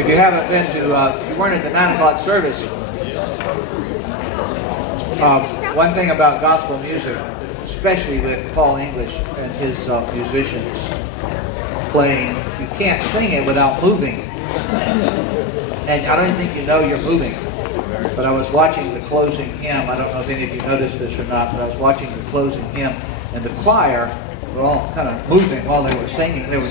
If you haven't been to, if you weren't at the 9 o'clock service, one thing about gospel music, especially with Paul English and his musicians playing, you can't sing it without moving. And I don't think you know you're moving. But I was watching the closing hymn. I don't know if any of you noticed this or not, but I was watching the closing hymn, and the choir were all kind of moving while they were singing. They were,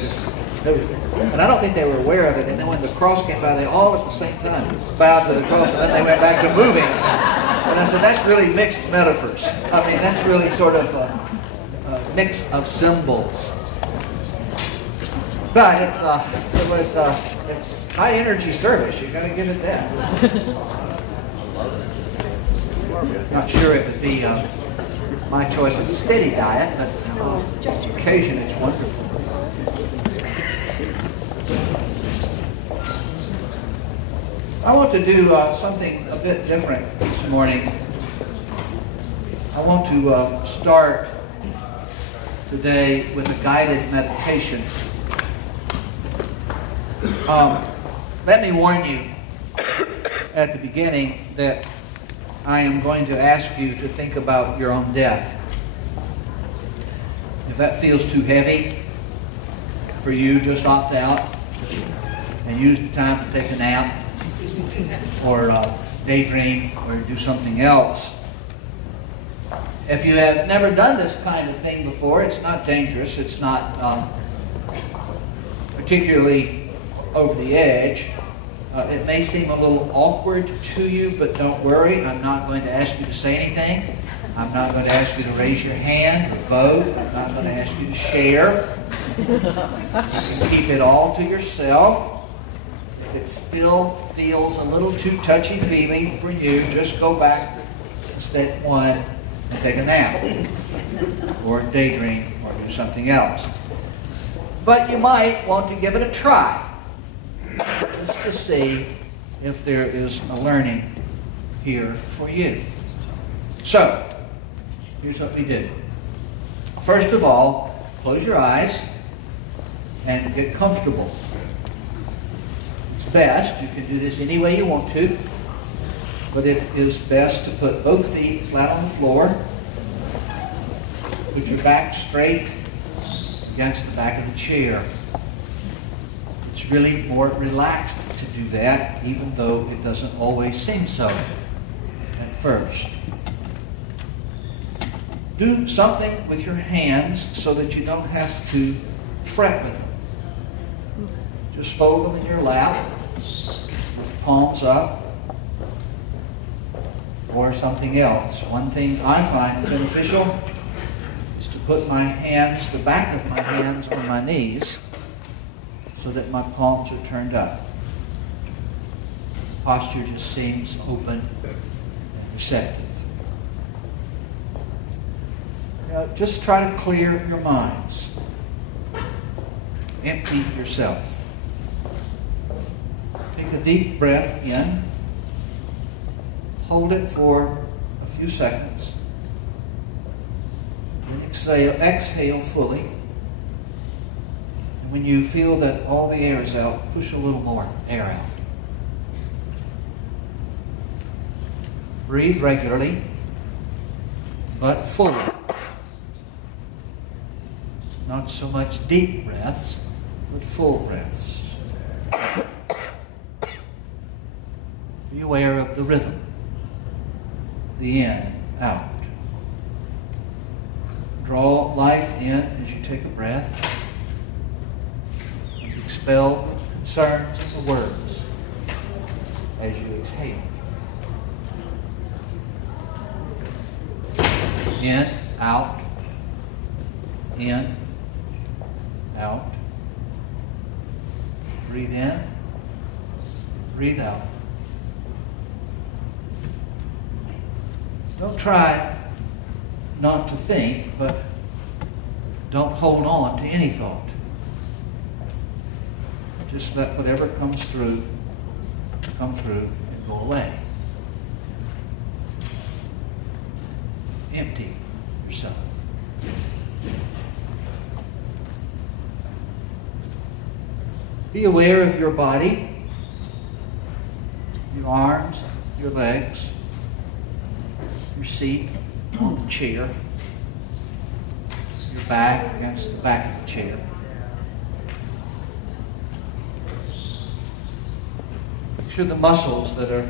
and I don't think they were aware of it. And then when the cross came by, they all at the same time bowed to the cross, and then they went back to moving. And I said, that's really mixed metaphors. I mean, that's really sort of a mix of symbols. But it's high energy service. You got to give it that. Not sure it would be my choice of a steady diet, but on occasion it's wonderful. I want to do something a bit different this morning. I want to start today with a guided meditation. Let me warn you at the beginning that I am going to ask you to think about your own death. If that feels too heavy for you, just opt out and use the time to take a nap or daydream or do something else. If you have never done this kind of thing before, it's not dangerous. It's not particularly over the edge. It may seem a little awkward to you, but don't worry. I'm not going to ask you to say anything. I'm not going to ask you to raise your hand or vote. I'm not going to ask you to share. You can keep it all to yourself. If it still feels a little too touchy-feely for you, just go back to step 1 and take a nap or daydream or do something else. But you might want to give it a try, just to see if there is a learning here for you. So, here's what we do. First of all, close your eyes and get comfortable. It's best, you can do this any way you want to, but it is best to put both feet flat on the floor, put your back straight against the back of the chair. It's really more relaxed to do that, even though it doesn't always seem so at first. Do something with your hands so that you don't have to fret with them. Just fold them in your lap, with palms up, or something else. One thing I find beneficial is to put my hands, the back of my hands, on my knees, so that my palms are turned up. Posture just seems open and receptive. Now, just try to clear your minds. Empty yourself. Take a deep breath in. Hold it for a few seconds. Then exhale fully. When you feel that all the air is out, push a little more air out. Breathe regularly, but fully. Not so much deep breaths, but full breaths. Be aware of the rhythm, the in, out. Draw life in as you take a breath. Expel the concerns and the worries as you exhale. In, out, in, out. Breathe in, breathe out. Don't try not to think, but don't hold on to any thought. Just let whatever comes through come through and go away. Empty yourself. Be aware of your body. your arms, your legs, your seat on the chair, your back against the back of the chair. Picture the muscles that are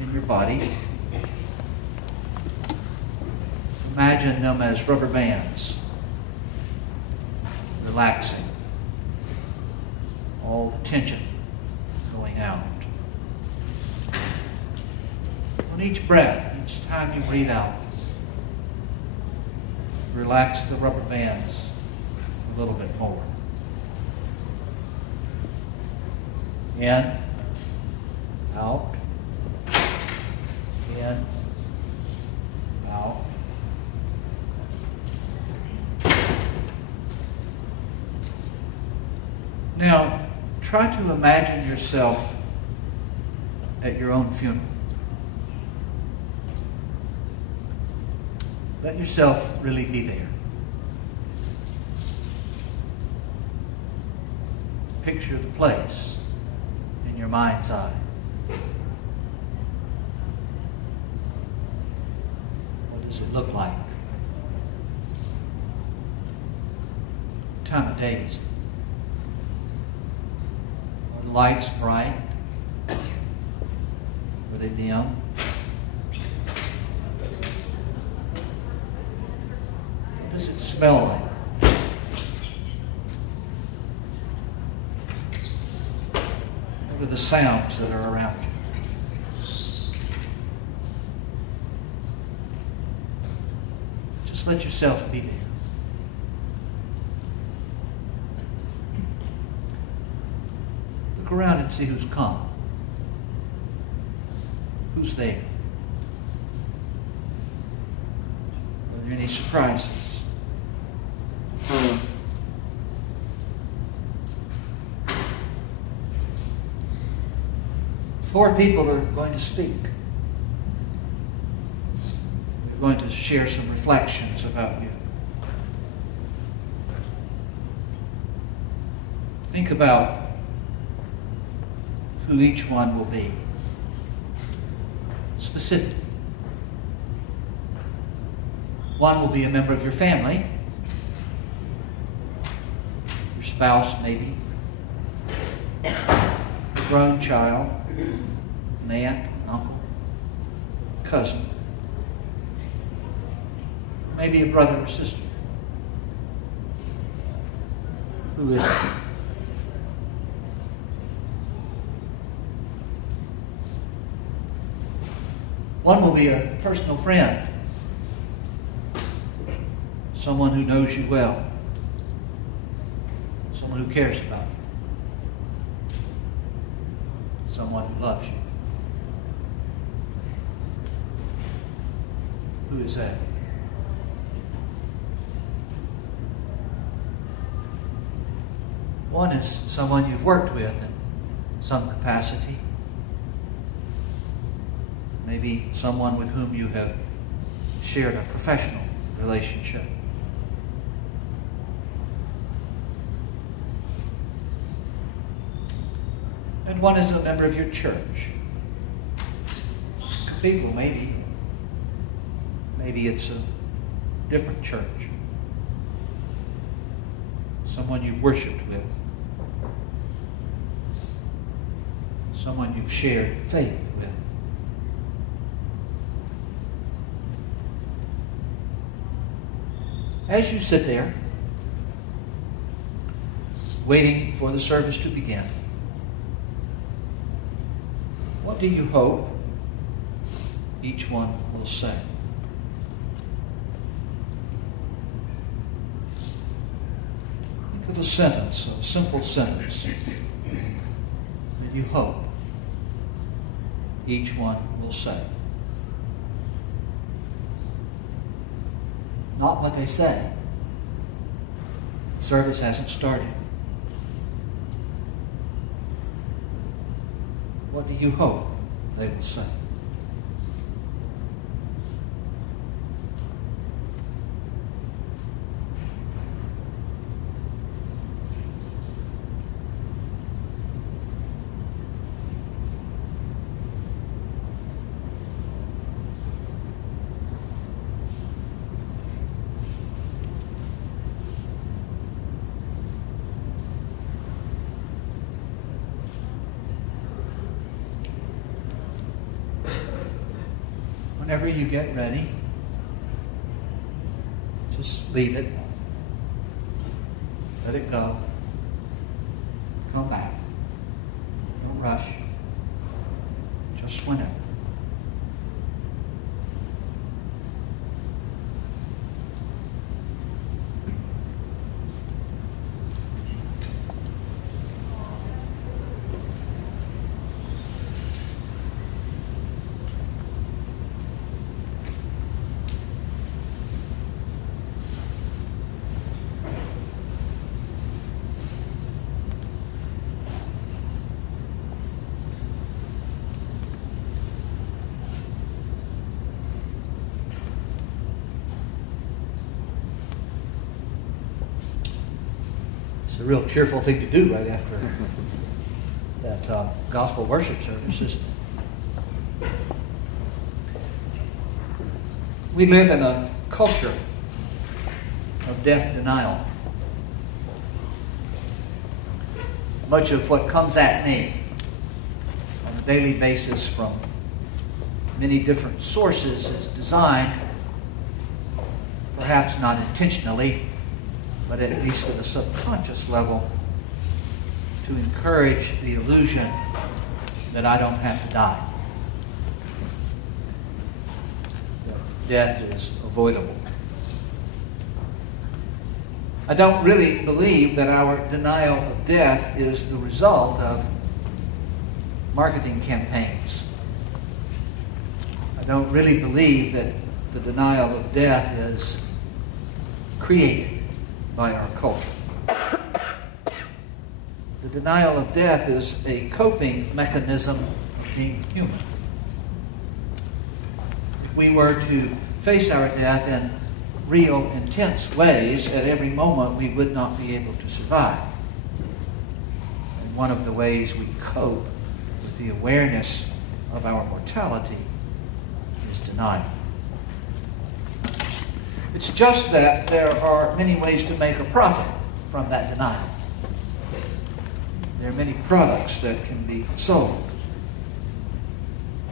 in your body. Imagine them as rubber bands, relaxing, all the tension going out. On each breath, each time you breathe out, relax the rubber bands a little bit more. In, out, in, out. Now, try to imagine yourself at your own funeral. Let yourself really be there. Picture the place in your mind's eye. What does it look like? What time of day is it? Are the lights bright? Are they dim? What does it smell like? What are the sounds that are around you? Just let yourself be there. Look around and see who's come. Who's there? Are there any surprises? 4 people are going to speak. They're going to share some reflections about you. Think about who each one will be. Specific. One will be a member of your family, your spouse maybe, a grown child, an aunt, uncle, cousin, maybe a brother or sister. Who is it? One will be a personal friend, someone who knows you well, someone who cares about you, someone who loves you. Who is that? One is someone you've worked with in some capacity. Maybe someone with whom you have shared a professional relationship. And one is a member of your church. Cathedral, maybe. Maybe it's a different church. Someone you've worshiped with. Someone you've shared faith with. As you sit there, waiting for the service to begin, what do you hope each one will say? Think of a sentence, a simple sentence, that you hope each one will say. Not what they say. The service hasn't started. What do you hope they will say? whenever you get ready, just leave it. Let it go. Come back. Don't rush. Just whenever. It's a real cheerful thing to do right after that gospel worship service, isn't it? We live in a culture of death denial. Much of what comes at me on a daily basis from many different sources is designed, perhaps not intentionally, but at least at a subconscious level, to encourage the illusion that I don't have to die. That death is avoidable. I don't really believe that our denial of death is the result of marketing campaigns. I don't really believe that the denial of death is created by our culture. The denial of death is a coping mechanism of being human. If we were to face our death in real, intense ways, at every moment we would not be able to survive. And one of the ways we cope with the awareness of our mortality is denial. It's just that there are many ways to make a profit from that denial. There are many products that can be sold.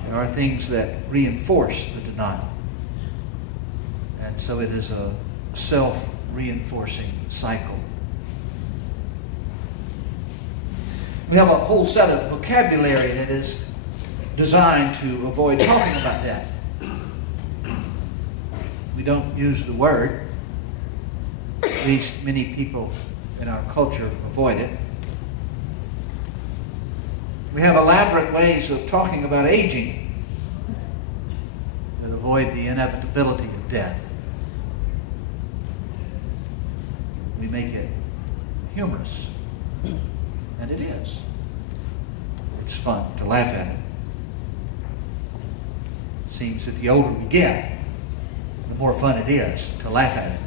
There are things that reinforce the denial. And so it is a self-reinforcing cycle. We have a whole set of vocabulary that is designed to avoid talking about death. We don't use the word. At least many people in our culture avoid it. We have elaborate ways of talking about aging that avoid the inevitability of death. We make it humorous. And it is. It's fun to laugh at it. It seems that the older we get, the more fun it is to laugh at it.